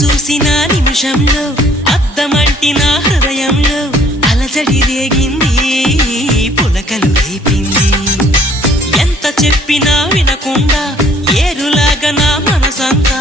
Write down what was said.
చూసిన నిమిషంలో అద్దమంటి నా హృదయంలో అలజడి రేగింది, పులకలు రేపింది. ఎంత చెప్పినా వినకుండా ఏరులాగా నా మనసంతా